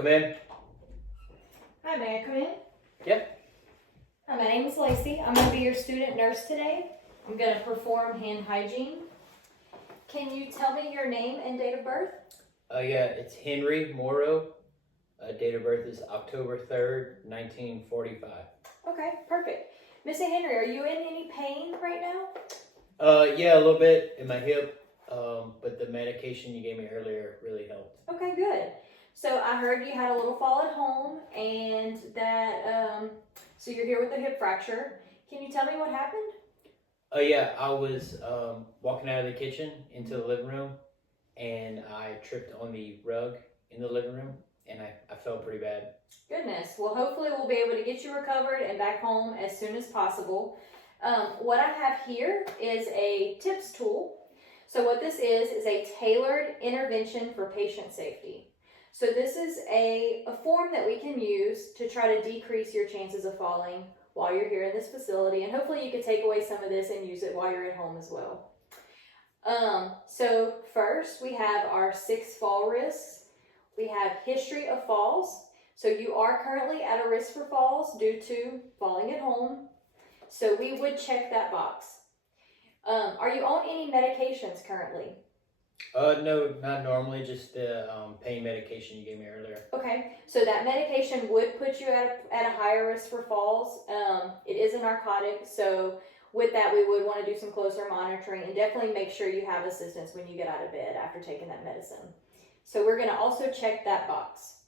Come in. Hi, may I come in? Yep. Hi, my name is Lacey. I'm going to be your student nurse today. I'm going to perform hand hygiene. Can you tell me your name and date of birth? Yeah, it's Henry Morrow. Date of birth is October 3rd, 1945. Okay, perfect. Missy Henry, are you in any pain right now? Yeah, a little bit in my hip, but the medication you gave me earlier really helped. Okay, good. So I heard you had a little fall at home and that, so you're here with a hip fracture. Can you tell me what happened? Yeah, I was walking out of the kitchen into the living room, and I tripped on the rug in the living room, and I felt pretty bad. Goodness. Well, hopefully we'll be able to get you recovered and back home as soon as possible. What I have here is a TIPS tool. So what this is a tailored intervention for patient safety. So this is a form that we can use to try to decrease your chances of falling while you're here in this facility. And hopefully you can take away some of this and use it while you're at home as well. So first we have our 6 fall risks. We have history of falls. So you are currently at a risk for falls due to falling at home. So we would check that box. Are you on any medications currently? No, not normally, just the pain medication you gave me earlier. Okay, so that medication would put you at a higher risk for falls. It is a narcotic, so with that we would want to do some closer monitoring and definitely make sure you have assistance when you get out of bed after taking that medicine. So we're going to also check that box.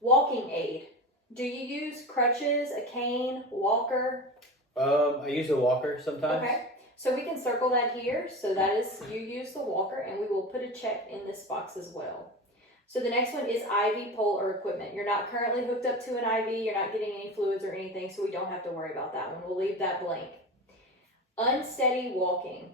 Walking aid. Do you use crutches, a cane, walker? I use a walker sometimes. Okay, so we can circle that here. So that is, you use the walker, and we will put a check in this box as well. So the next one is IV pole or equipment. You're not currently hooked up to an IV. You're not getting any fluids or anything, so we don't have to worry about that one. We'll leave that blank. Unsteady walking.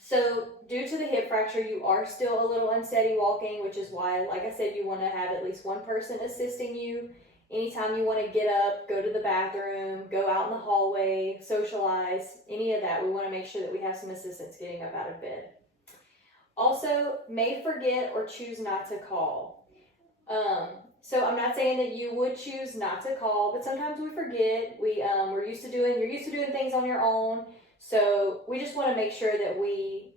So due to the hip fracture, you are still a little unsteady walking, which is why, like I said, you want to have at least one person assisting you. Anytime you want to get up, go to the bathroom, go out in the hallway, socialize, any of that, we want to make sure that we have some assistance getting up out of bed. Also, may forget or choose not to call. So I'm not saying that you would choose not to call, but sometimes we forget. You're used to doing things on your own. So we just want to make sure that we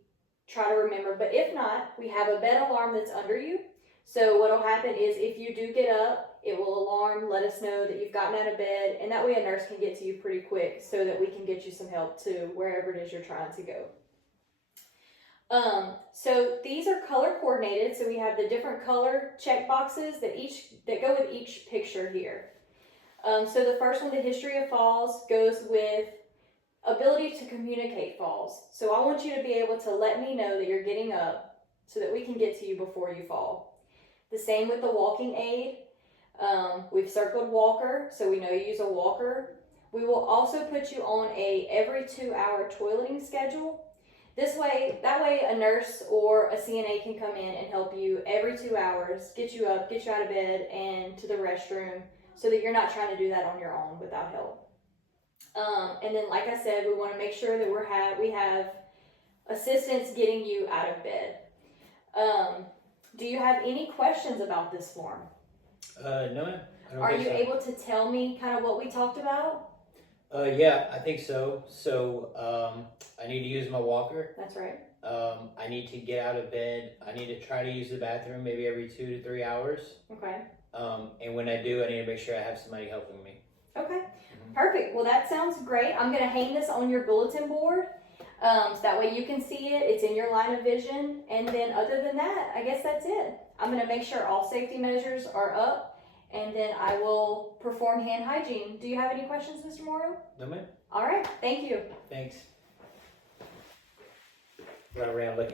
try to remember. But if not, we have a bed alarm that's under you. So what will happen is if you do get up, it will alarm, let us know that you've gotten out of bed, and that way a nurse can get to you pretty quick so that we can get you some help to wherever it is you're trying to go. So these are color coordinated, so we have the different color check boxes that go with each picture here. So the first one, the history of falls, goes with ability to communicate falls. So I want you to be able to let me know that you're getting up so that we can get to you before you fall. The same with the walking aid. We've circled walker, so we know you use a walker. We will also put you on a every 2-hour toileting schedule. That way a nurse or a CNA can come in and help you every 2 hours, get you up, get you out of bed and to the restroom so that you're not trying to do that on your own without help. And then, like I said, we want to make sure that we have assistance getting you out of bed. Do you have any questions about this form? No, ma'am. Are you able to tell me kind of what we talked about? Yeah, I think so. So, I need to use my walker. That's right. I need to get out of bed. I need to try to use the bathroom maybe every 2 to 3 hours. Okay. And when I do, I need to make sure I have somebody helping me. Okay. Perfect. Well, that sounds great. I'm going to hang this on your bulletin board. So that way you can see it. It's in your line of vision. And then other than that, I guess that's it. I'm going to make sure all safety measures are up. And then I will perform hand hygiene. Do you have any questions, Mr. Morrow? No, ma'am. All right. Thank you. Thanks. Run around looking.